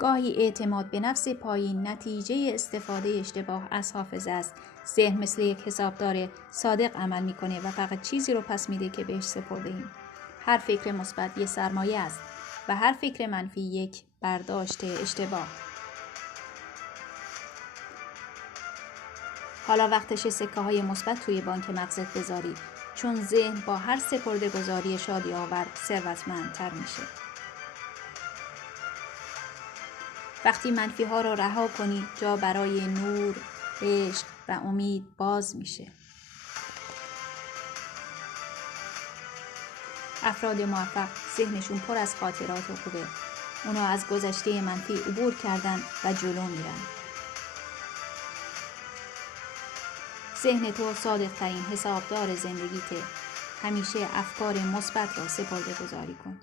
گاهی اعتماد به نفس پایین نتیجه استفاده اشتباه از حافظه است. ذهن مثل یک حسابدار صادق عمل میکنه و فقط چیزی رو پس میده که بهش سپرده ایم. هر فکر مثبت یک سرمایه است و هر فکر منفی یک برداشت اشتباه. حالا وقتش سکه های مثبت توی بانک مغزت بذاری، چون ذهن با هر سپرده گذاری شادی آور ثروتمندتر میشه. وقتی منفی ها رو رها کنی، جا برای نور، عشق و امید باز میشه. افراد موفق ذهنشون پر از خاطرات خوبه. اونا از گذشته منفی عبور کردن و جلو میرن. ذهن تو صادق ترین حسابدار زندگیته. همیشه افکار مثبت را سپرده گذاری کن.